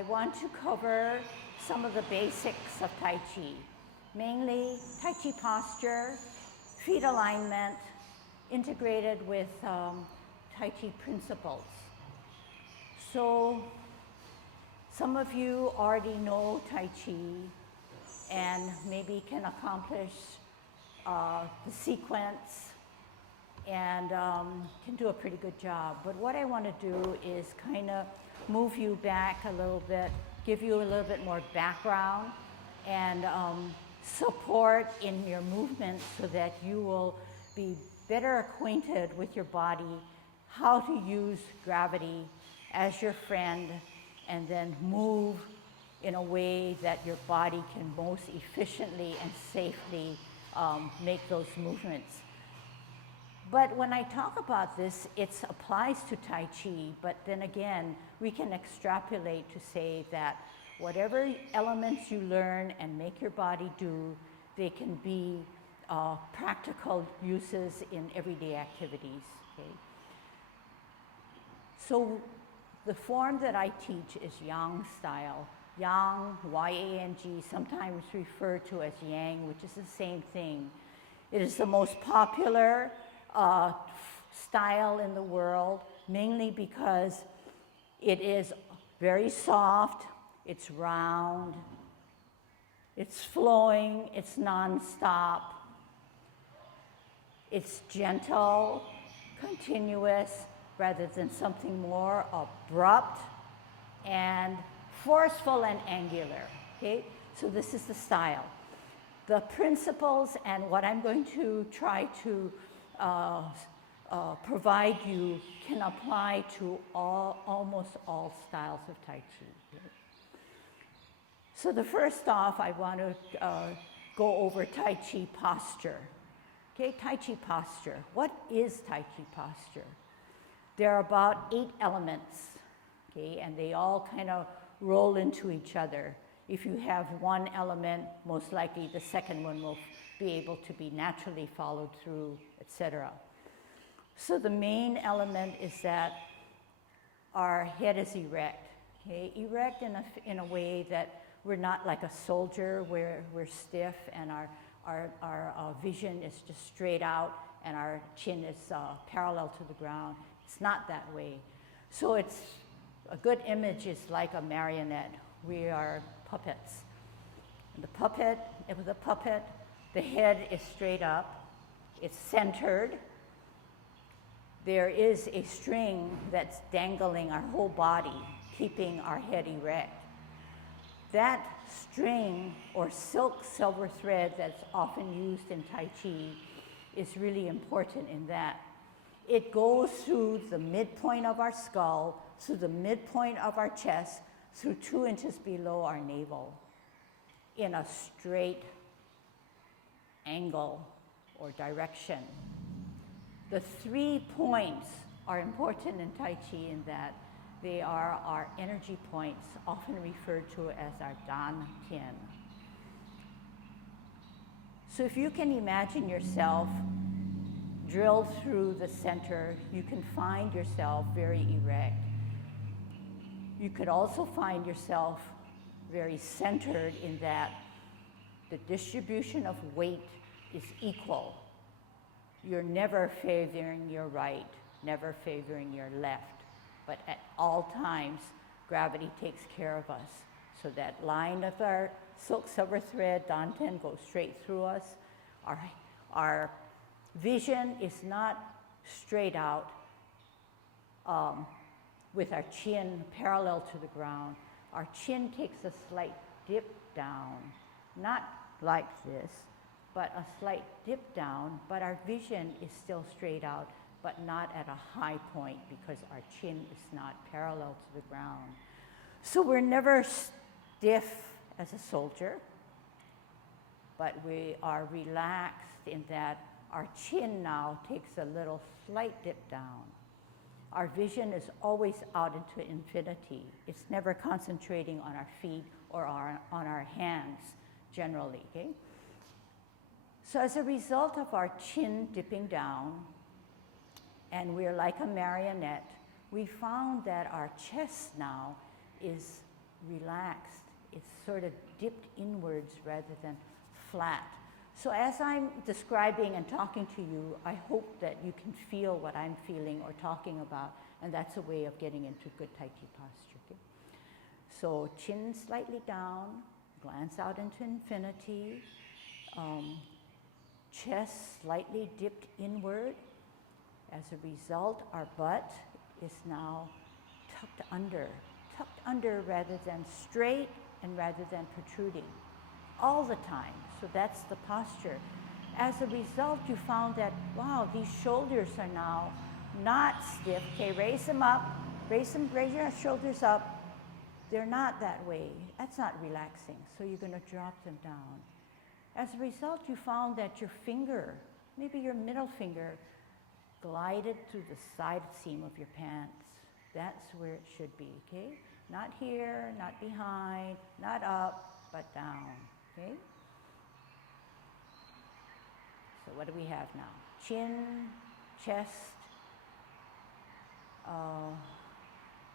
I want to cover some of the basics of Tai Chi, mainly Tai Chi posture, feet alignment, integrated with Tai Chi principles. So some of you already know Tai Chi and maybe can accomplish the sequence and can do a pretty good job. But what I want to do is kind of move you back a little bit, give you a little bit more background and support in your movements so that you will be better acquainted with your body, how to use gravity as your friend, and then move in a way that your body can most efficiently and safely make those movements. But when I talk about this, it applies to Tai Chi, but then again, we can extrapolate to say that whatever elements you learn and make your body do, they can be practical uses in everyday activities. Okay? So the form that I teach is Yang style. Yang, Y-A-N-G, sometimes referred to as Yang, which is the same thing. It is the most popular style in the world, mainly because it is very soft, it's round, it's flowing, it's nonstop, it's gentle, continuous, rather than something more abrupt and forceful and angular. Okay? So this is the style. The principles and what I'm going to try to provide you can apply to almost all styles of Tai Chi. So the first off, I want to go over Tai Chi posture. Okay, Tai Chi posture. What is Tai Chi posture? There are about 8 elements, okay, and they all kind of roll into each other. If you have one element, most likely the second one will be able to be naturally followed through, etc. So the main element is that our head is erect, okay? Erect in a way that we're not like a soldier where we're stiff and our vision is just straight out and our chin is parallel to the ground. It's not that way. So it's a good image is like a marionette. We are puppets. And with a puppet, the head is straight up, it's centered. There is a string that's dangling our whole body, keeping our head erect. That string or silk silver thread that's often used in Tai Chi is really important in that it goes through the midpoint of our skull, through the midpoint of our chest, through 2 inches below our navel in a straight angle or direction. The 3 points are important in Tai Chi in that they are our energy points, often referred to as our Dan Tian. So if you can imagine yourself drilled through the center, you can find yourself very erect. You could also find yourself very centered in that the distribution of weight is equal. You're never favoring your right, never favoring your left, but at all times, gravity takes care of us. So that line of our silk silver thread, danten, goes straight through us. Our vision is not straight out with our chin parallel to the ground. Our chin takes a slight dip down, not like this, but a slight dip down, but our vision is still straight out, but not at a high point because our chin is not parallel to the ground. So we're never stiff as a soldier, but we are relaxed in that our chin now takes a little slight dip down. Our vision is always out into infinity. It's never concentrating on our feet or on our hands generally, okay? So as a result of our chin dipping down, and we're like a marionette, we found that our chest now is relaxed. It's sort of dipped inwards rather than flat. So as I'm describing and talking to you, I hope that you can feel what I'm feeling or talking about, and that's a way of getting into good Tai Chi posture. Okay? So chin slightly down, glance out into infinity, chest slightly dipped inward. As a result, our butt is now tucked under rather than straight and rather than protruding all the time. So that's the posture. As a result, you found that, wow, these shoulders are now not stiff. Okay, raise them up, raise your shoulders up. They're not that way. That's not relaxing. So you're going to drop them down. As a result, you found that your finger, maybe your middle finger, glided to the side seam of your pants. That's where it should be, okay? Not here, not behind, not up, but down, okay? So what do we have now? Chin, chest,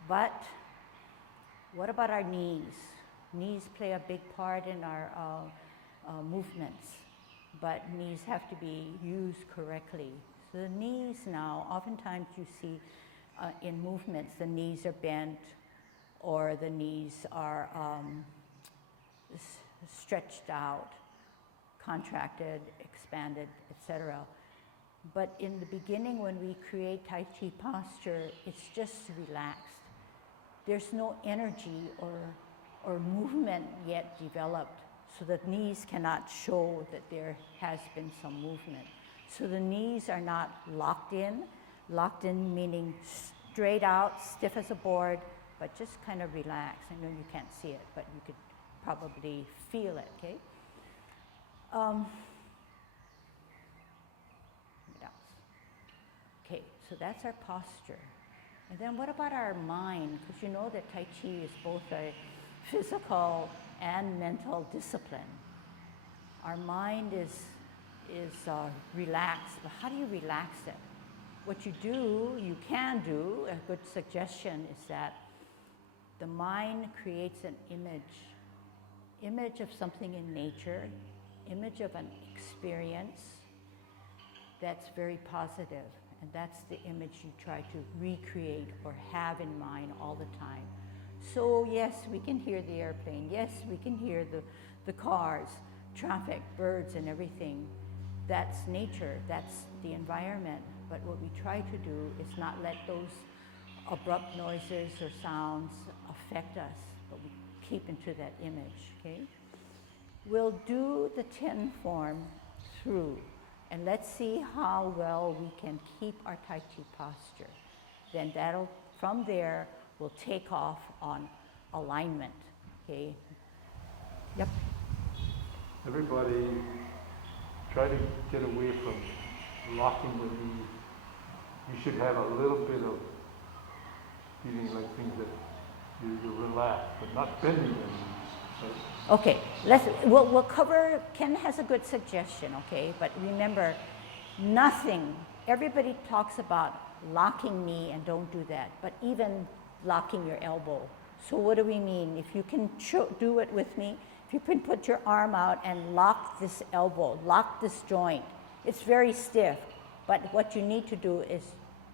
butt. What about our knees? Knees play a big part in our movements, but knees have to be used correctly. So the knees now, oftentimes you see in movements, the knees are bent or the knees are stretched out, contracted, expanded, etc. But in the beginning, when we create Tai Chi posture, it's just relaxed. There's no energy or movement yet developed, so the knees cannot show that there has been some movement. So the knees are not locked in meaning straight out, stiff as a board, but just kind of relaxed. I know you can't see it, but you could probably feel it, okay? What else? Okay, so that's our posture. And then what about our mind? Because you know that Tai Chi is both a physical and mental discipline. Our mind is relaxed, but how do you relax it? What you can do, a good suggestion is that the mind creates an image of something in nature, image of an experience that's very positive, and that's the image you try to recreate or have in mind all the time. So yes, we can hear the airplane, yes, we can hear the cars, traffic, birds, and everything. That's nature, that's the environment. But what we try to do is not let those abrupt noises or sounds affect us, but we keep into that image, okay? We'll do the 10 form through, and let's see how well we can keep our Tai Chi posture. Then from there, we'll take off on alignment, okay? Yep. Everybody try to get away from locking the knees. You should have a little bit of feeling like things that you relax, but not bending the knees. Right? Okay, we'll cover, Ken has a good suggestion, okay? But remember, everybody talks about locking knee and don't do that, but even locking your elbow. So what do we mean? If you can do it with me, if you can put your arm out and lock this elbow, lock this joint, it's very stiff, but what you need to do is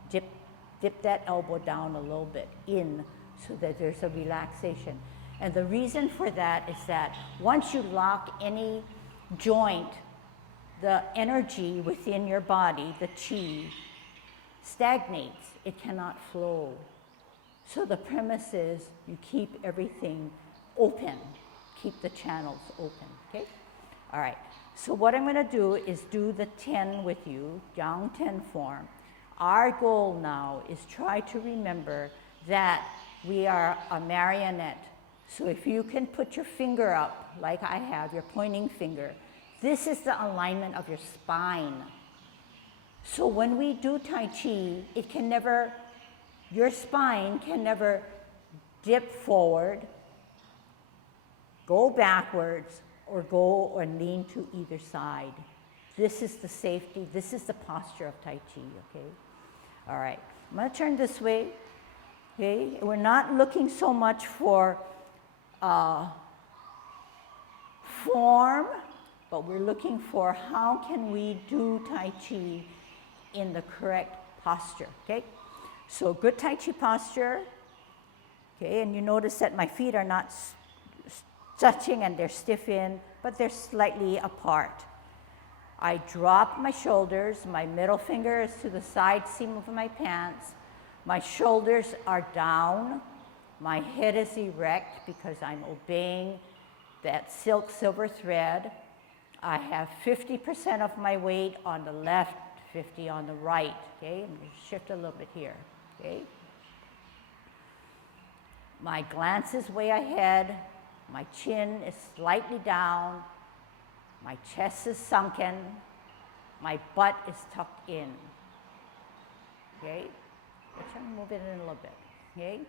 dip that elbow down a little bit in so that there's a relaxation. And the reason for that is that once you lock any joint, the energy within your body, the chi, stagnates. It cannot flow. So the premise is you keep everything open, keep the channels open, okay? All right, so what I'm gonna do is do the 10 with you, Yang 10 form. Our goal now is try to remember that we are a marionette. So if you can put your finger up, like I have, your pointing finger, this is the alignment of your spine. So when we do Tai Chi, your spine can never dip forward, go backwards, or lean to either side. This is the safety, this is the posture of Tai Chi, okay? All right, I'm gonna turn this way, okay? We're not looking so much for form, but we're looking for how can we do Tai Chi in the correct posture, okay? So good Tai Chi posture, okay, and you notice that my feet are not touching and they're stiff in, but they're slightly apart. I drop my shoulders, my middle finger is to the side seam of my pants, my shoulders are down, my head is erect because I'm obeying that silk silver thread. I have 50% of my weight on the left, 50 on the right, okay? I'm going to shift a little bit here, okay? My glance is way ahead, my chin is slightly down, my chest is sunken, my butt is tucked in, okay? Let's try to move it in a little bit, okay?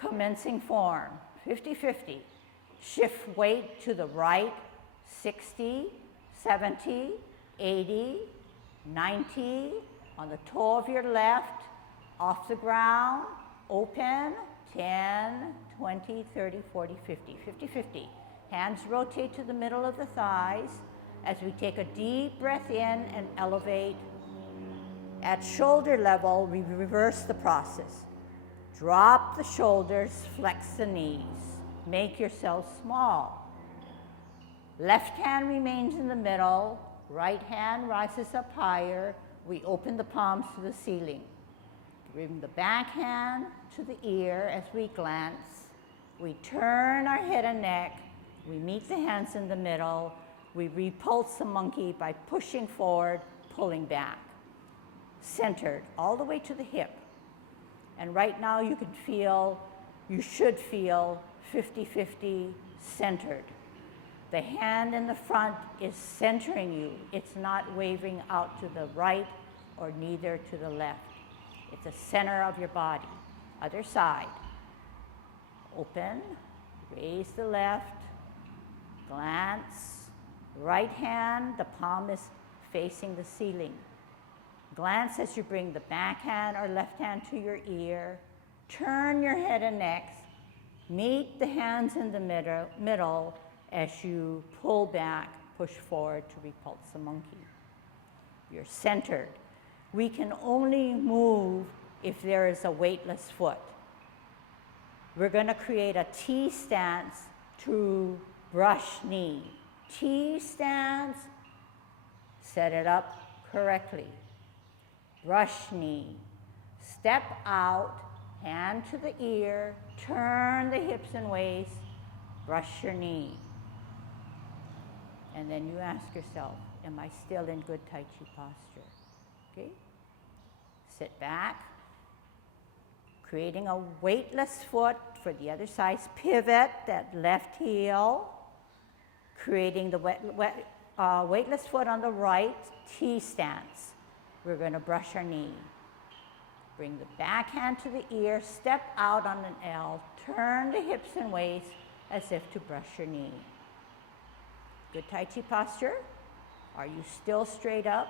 Commencing form, 50-50. Shift weight to the right, 60, 70, 80, 90, on the toe of your left, off the ground, open, 10, 20, 30, 40, 50, 50-50. Hands rotate to the middle of the thighs as we take a deep breath in and elevate. At shoulder level, we reverse the process. Drop the shoulders, flex the knees. Make yourself small. Left hand remains in the middle, right hand rises up higher. We open the palms to the ceiling. Bring the back hand to the ear as we glance. We turn our head and neck. We meet the hands in the middle. We repulse the monkey by pushing forward, pulling back. Centered all the way to the hip. And right now you should feel 50-50 centered. The hand in the front is centering you. It's not waving out to the right or neither to the left. It's the center of your body. Other side. Open, raise the left, glance. Right hand, the palm is facing the ceiling. Glance as you bring the back hand or left hand to your ear. Turn your head and neck. Meet the hands in the middle as you pull back, push forward to repulse the monkey. You're centered. We can only move if there is a weightless foot. We're going to create a T stance to brush knee. T stance, set it up correctly. Brush knee. Step out, hand to the ear, turn the hips and waist, brush your knee. And then you ask yourself, am I still in good Tai Chi posture? Okay? Sit back, creating a weightless foot for the other side. Pivot that left heel, creating the weightless foot on the right, T stance. We're going to brush our knee. Bring the back hand to the ear, step out on an L, turn the hips and waist as if to brush your knee. Good Tai Chi posture. Are you still straight up?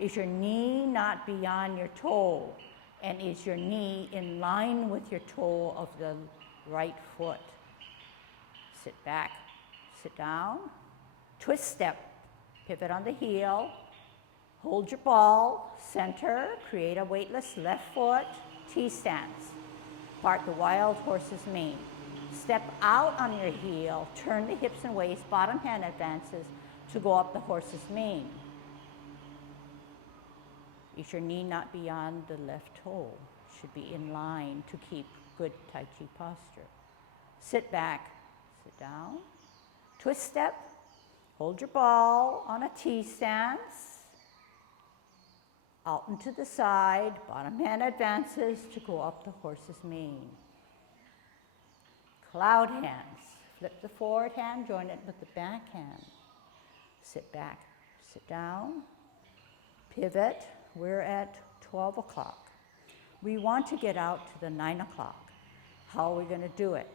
Is your knee not beyond your toe? And is your knee in line with your toe of the right foot? Sit back, sit down, twist step, pivot on the heel, hold your ball, center, create a weightless left foot, T stance. Part the wild horse's mane. Step out on your heel, turn the hips and waist, bottom hand advances to go up the horse's mane. Is your knee not beyond the left toe? Should be in line to keep good Tai Chi posture. Sit back, sit down, twist step, hold your ball on a T stance, out and to the side, bottom hand advances to go up the horse's mane. Cloud hands, flip the forward hand, join it with the back hand. Sit back, sit down, pivot. We're at 12 o'clock. We want to get out to the 9 o'clock. How are we going to do it?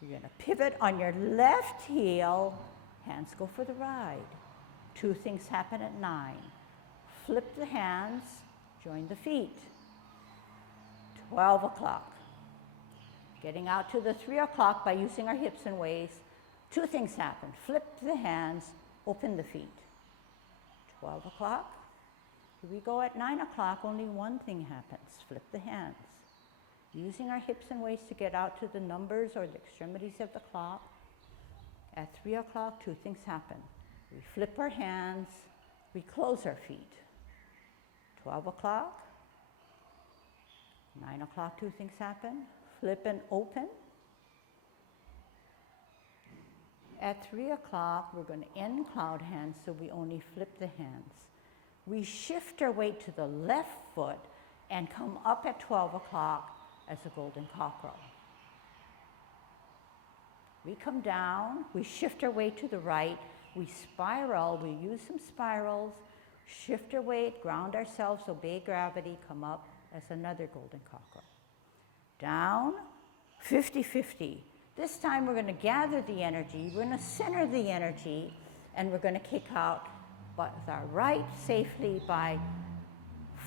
You're going to pivot on your left heel, hands go for the ride. Two things happen at 9. Flip the hands, join the feet. 12 o'clock. Getting out to the 3 o'clock by using our hips and waist. Two things happen. Flip the hands, open the feet. 12 o'clock. Here we go at 9 o'clock, only one thing happens. Flip the hands. Using our hips and waists to get out to the numbers or the extremities of the clock. At 3 o'clock, two things happen. We flip our hands, we close our feet. 12 o'clock, 9 o'clock, two things happen. Flip and open. At 3 o'clock, we're going to end cloud hands, so we only flip the hands. We shift our weight to the left foot and come up at 12 o'clock as a golden cockerel. We come down, we shift our weight to the right, we spiral, we use some spirals, shift our weight, ground ourselves, obey gravity, come up as another golden cockerel. Down, 50-50. This time we're going to gather the energy, we're going to center the energy, and we're going to kick out with our right safely by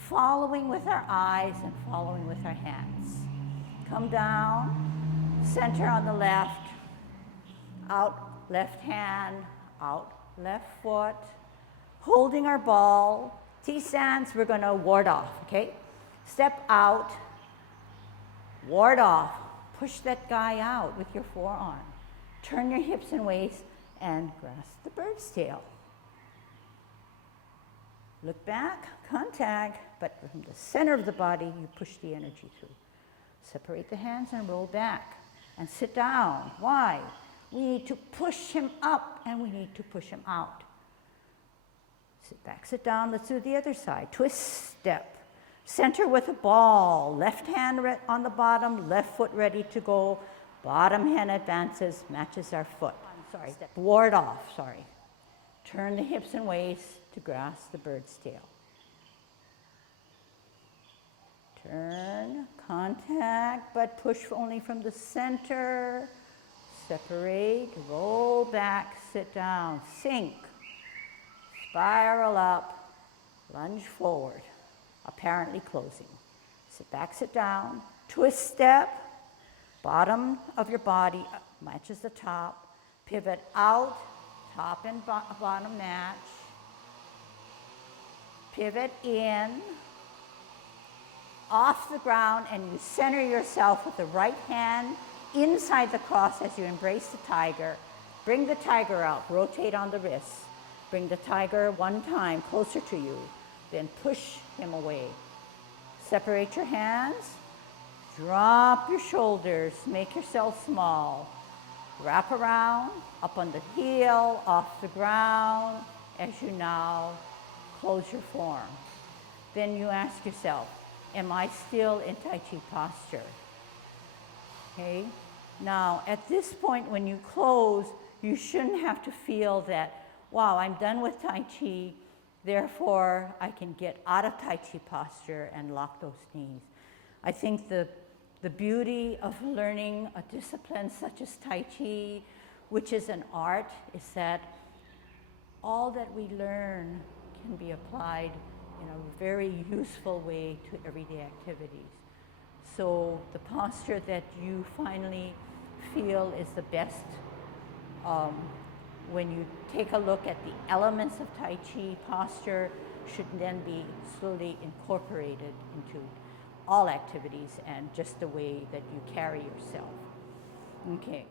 following with our eyes and following with our hands. Come down, center on the left, out left hand, out left foot, holding our ball. T-stance, we're going to ward off, okay? Step out, ward off. Push that guy out with your forearm. Turn your hips and waist and grasp the bird's tail. Look back, contact, but from the center of the body, you push the energy through. Separate the hands and roll back and sit down. Why? We need to push him up and we need to push him out. Sit back, sit down. Let's do the other side. Twist step. Center with a ball. Left hand on the bottom, left foot ready to go. Bottom hand advances, matches our foot. Sorry, step. Ward off, sorry. Turn the hips and waist to grasp the bird's tail. Turn, contact, but push only from the center. Separate, roll back, sit down, sink, spiral up, lunge forward, apparently closing. Sit back, sit down, twist step, bottom of your body matches the top, pivot out, top and bottom match, pivot in, off the ground, and you center yourself with the right hand inside the cross as you embrace the tiger. Bring the tiger out, rotate on the wrists. Bring the tiger one time closer to you, then push him away. Separate your hands, drop your shoulders, make yourself small. Wrap around, up on the heel, off the ground, as you now close your form. Then you ask yourself, am I still in Tai Chi posture? Okay. Now, at this point, when you close, you shouldn't have to feel that, wow, I'm done with Tai Chi, therefore I can get out of Tai Chi posture and lock those knees. I think the beauty of learning a discipline such as Tai Chi, which is an art, is that all that we learn can be applied in a very useful way to everyday activities. So the posture that you finally feel is the best when you take a look at the elements of Tai Chi posture should then be slowly incorporated into all activities and just the way that you carry yourself. Okay.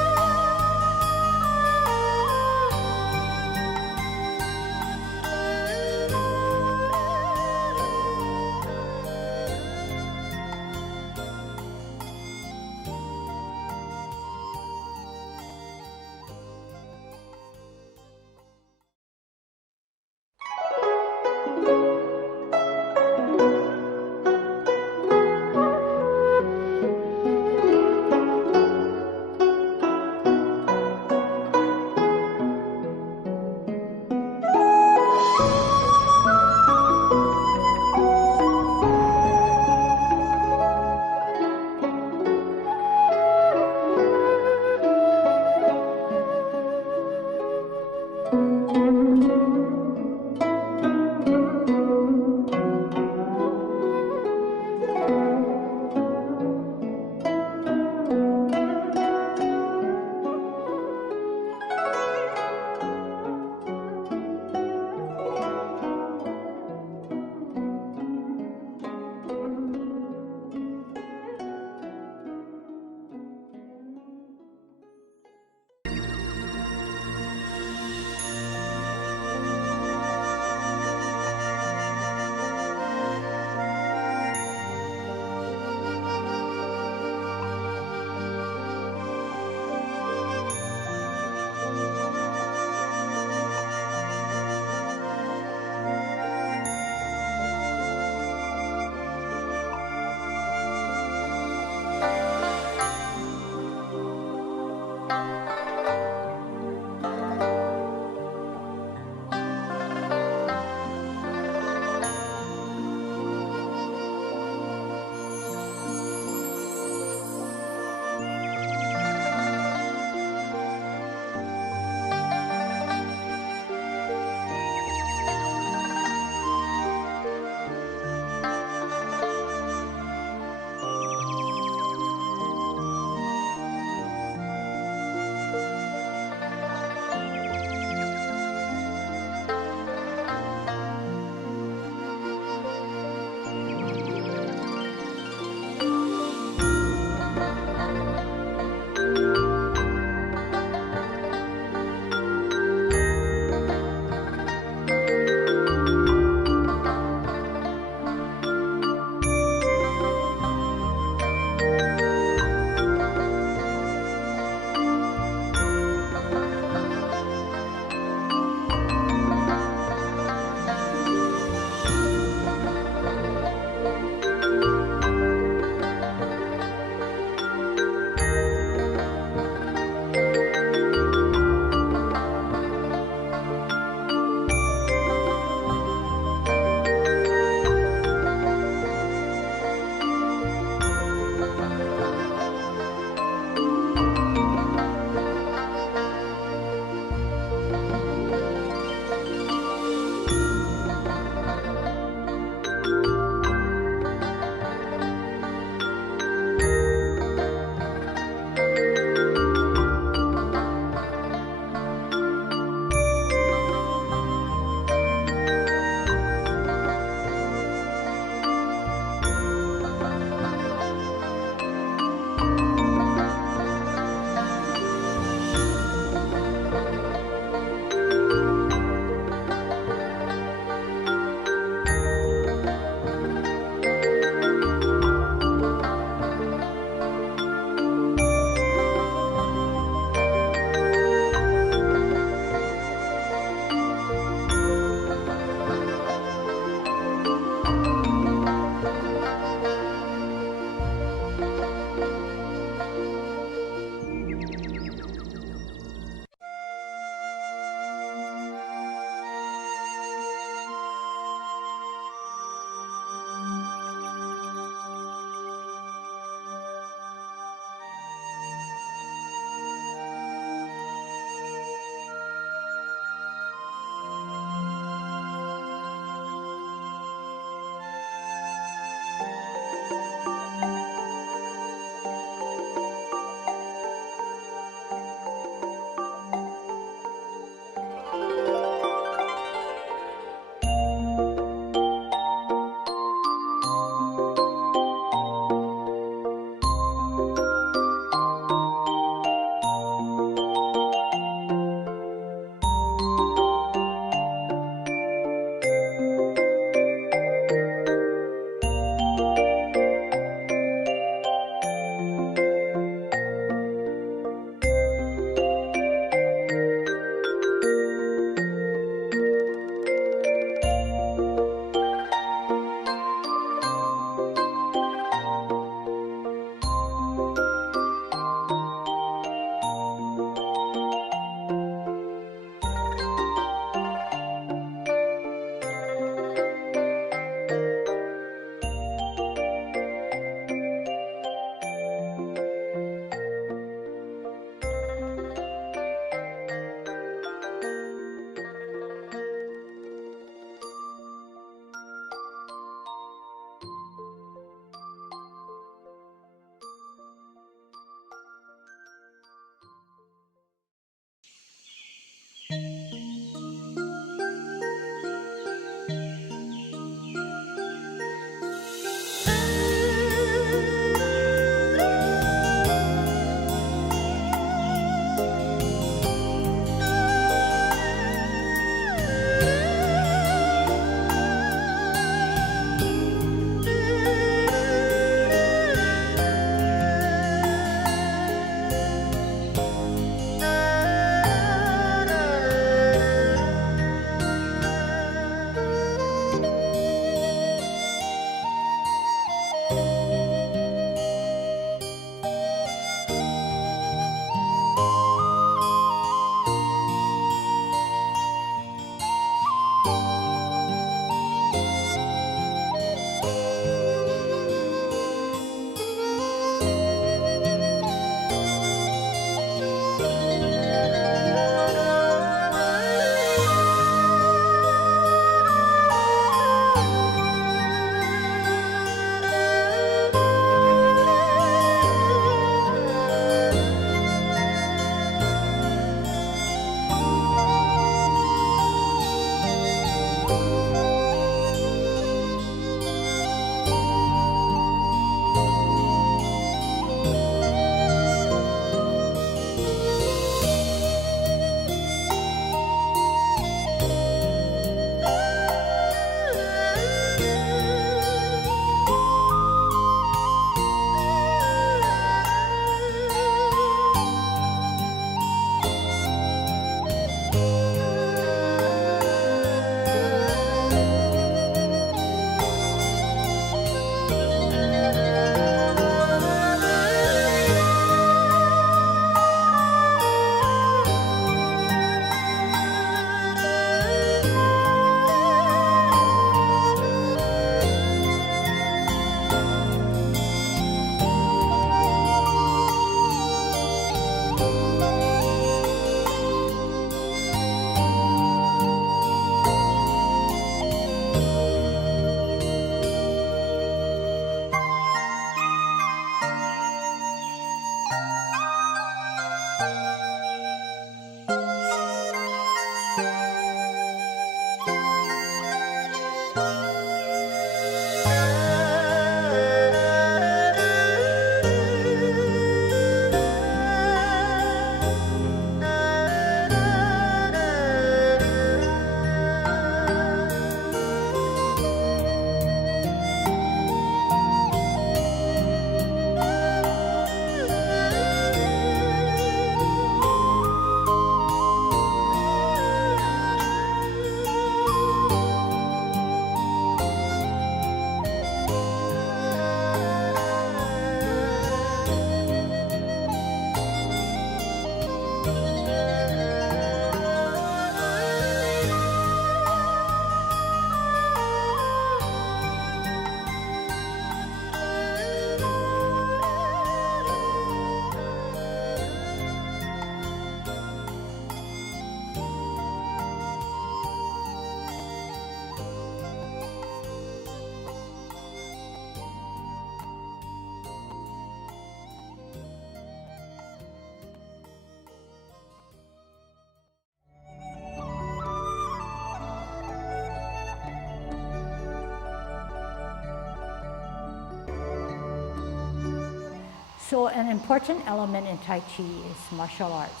So an important element in Tai Chi is martial arts.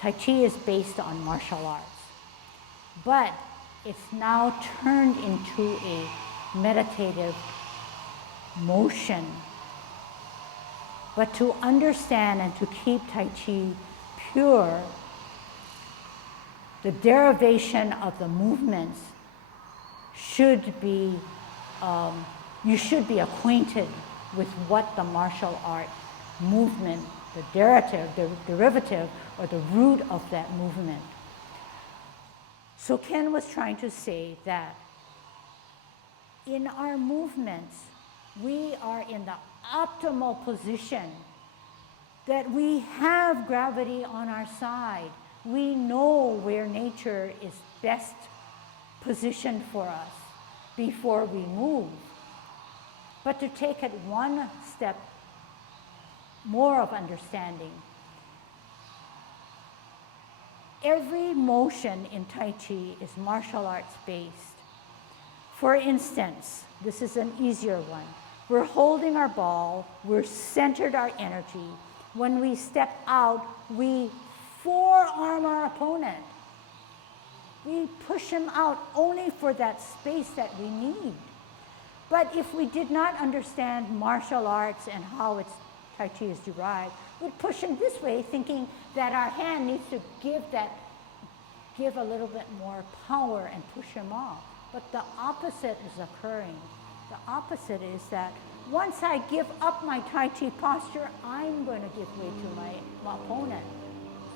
Tai Chi is based on martial arts, but it's now turned into a meditative motion. But to understand and to keep Tai Chi pure, the derivation of the movements should be, you should be acquainted with what the martial art movement, the derivative, or the root of that movement. So Ken was trying to say that in our movements, we are in the optimal position, that we have gravity on our side. We know where nature is best positioned for us before we move. But to take it one step more of understanding, every motion in Tai Chi is martial arts based. For instance, this is an easier one. We're holding our ball, we're centered our energy. When we step out, we forearm our opponent. We push him out only for that space that we need. But if we did not understand martial arts and how Tai Chi is derived, we'd push him this way, thinking that our hand needs to give a little bit more power and push him off. But the opposite is occurring. The opposite is that once I give up my Tai Chi posture, I'm going to give way to my opponent.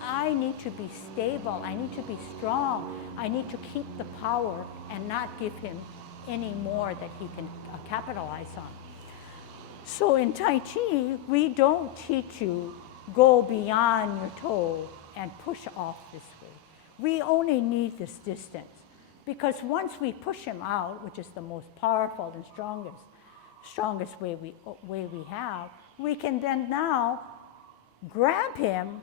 I need to be stable. I need to be strong. I need to keep the power and not give him any more that he can capitalize on. So in Tai Chi, we don't teach you go beyond your toe and push off this way. We only need this distance, because once we push him out, which is the most powerful and strongest way we have, we can then now grab him,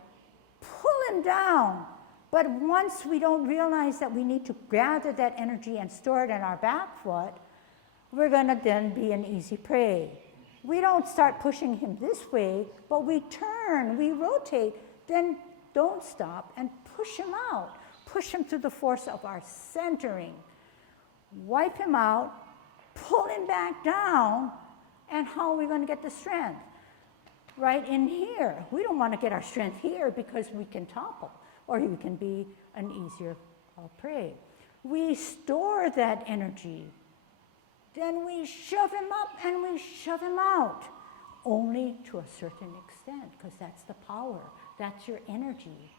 pull him down. But once we don't realize that we need to gather that energy and store it in our back foot, we're going to then be an easy prey. We don't start pushing him this way, but we turn, we rotate, then don't stop and push him out. Push him through the force of our centering. Wipe him out, pull him back down, and how are we going to get the strength? Right in here. We don't want to get our strength here because we can topple, or we can be an easier prey. We store that energy. Then we shove him up and we shove him out, only to a certain extent, because that's the power, that's your energy.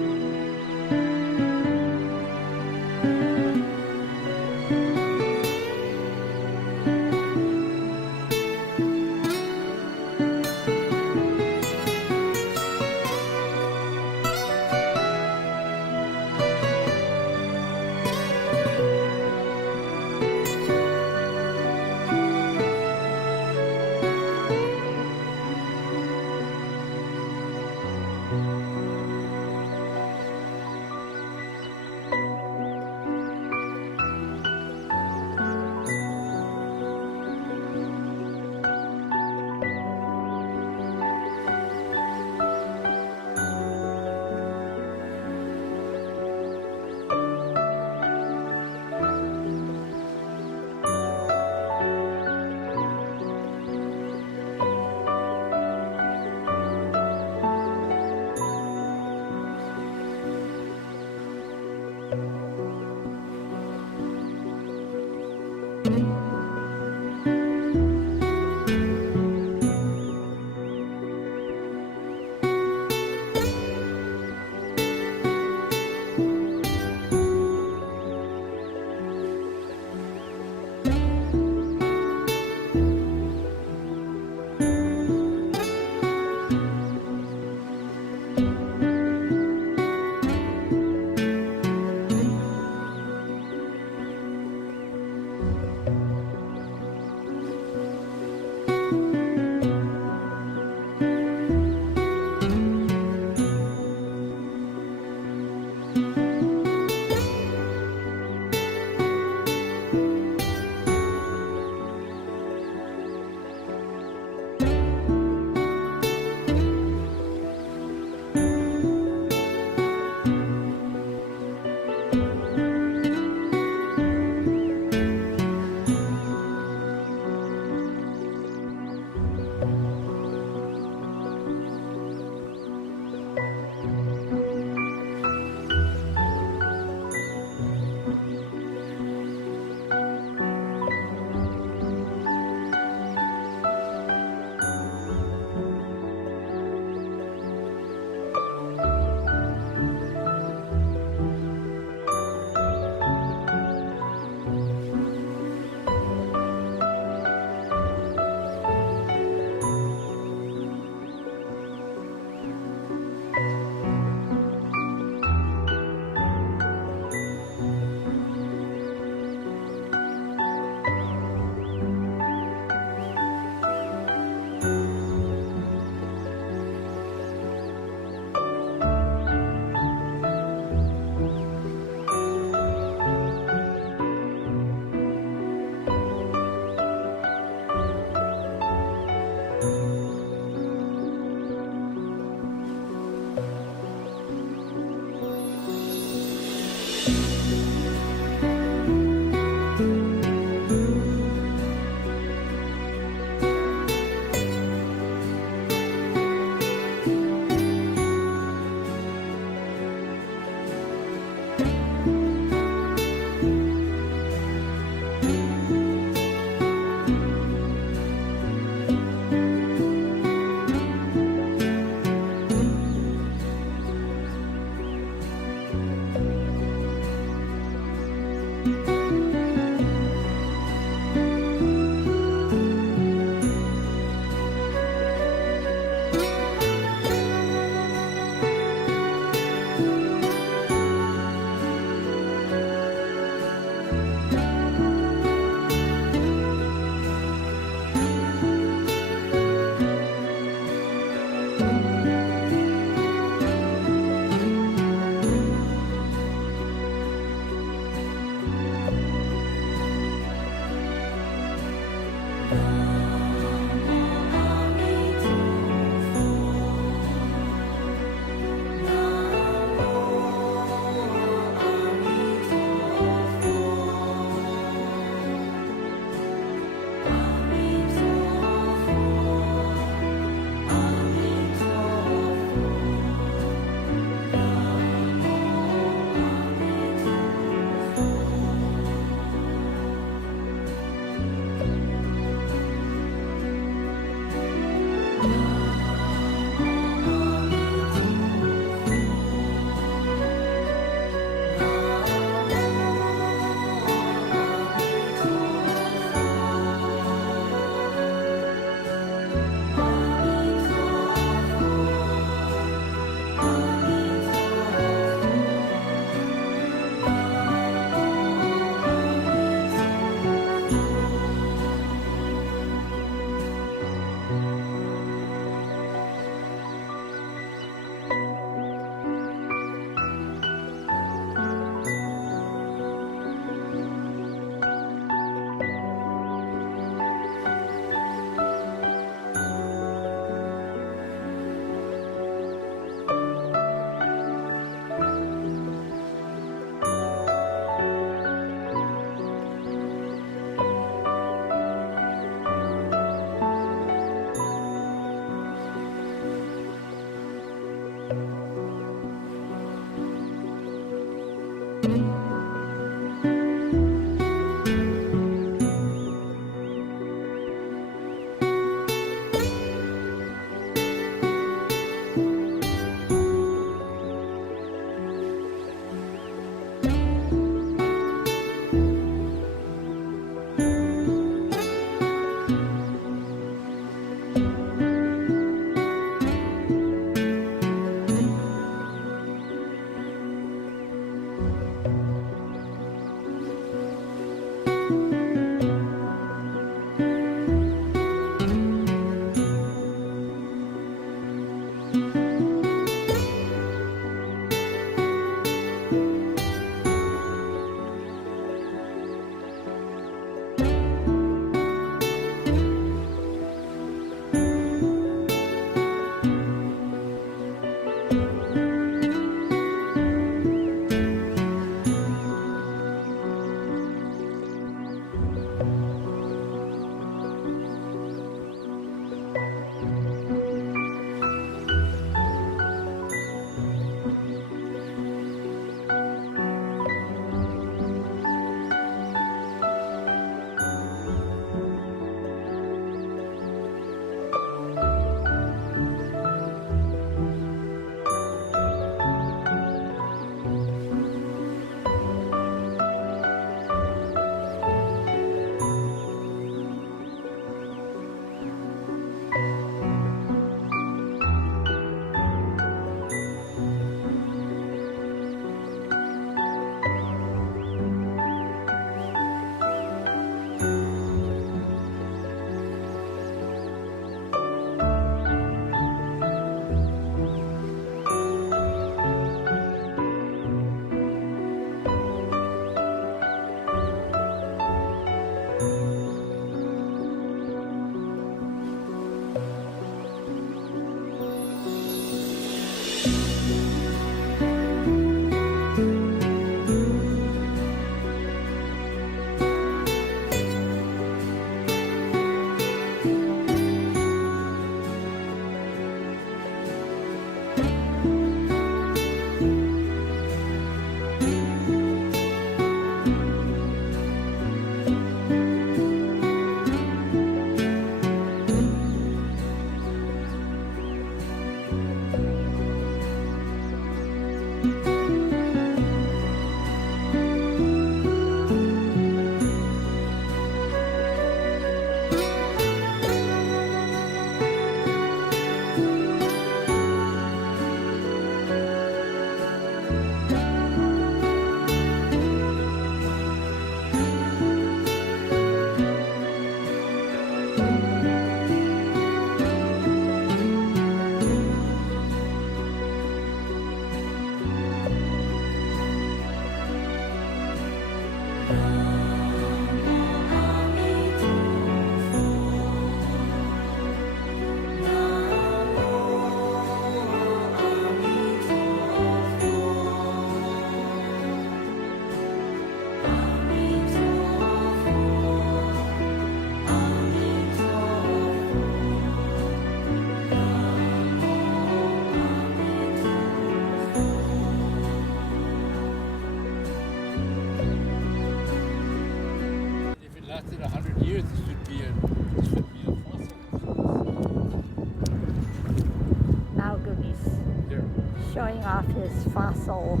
showing off his fossil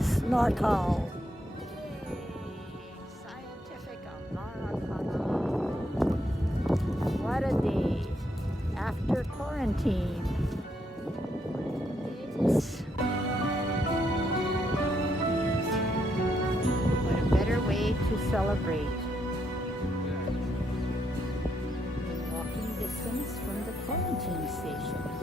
snorkel. Scientific Americana. What a day after quarantine. What a better way to celebrate. Walking distance from the quarantine station.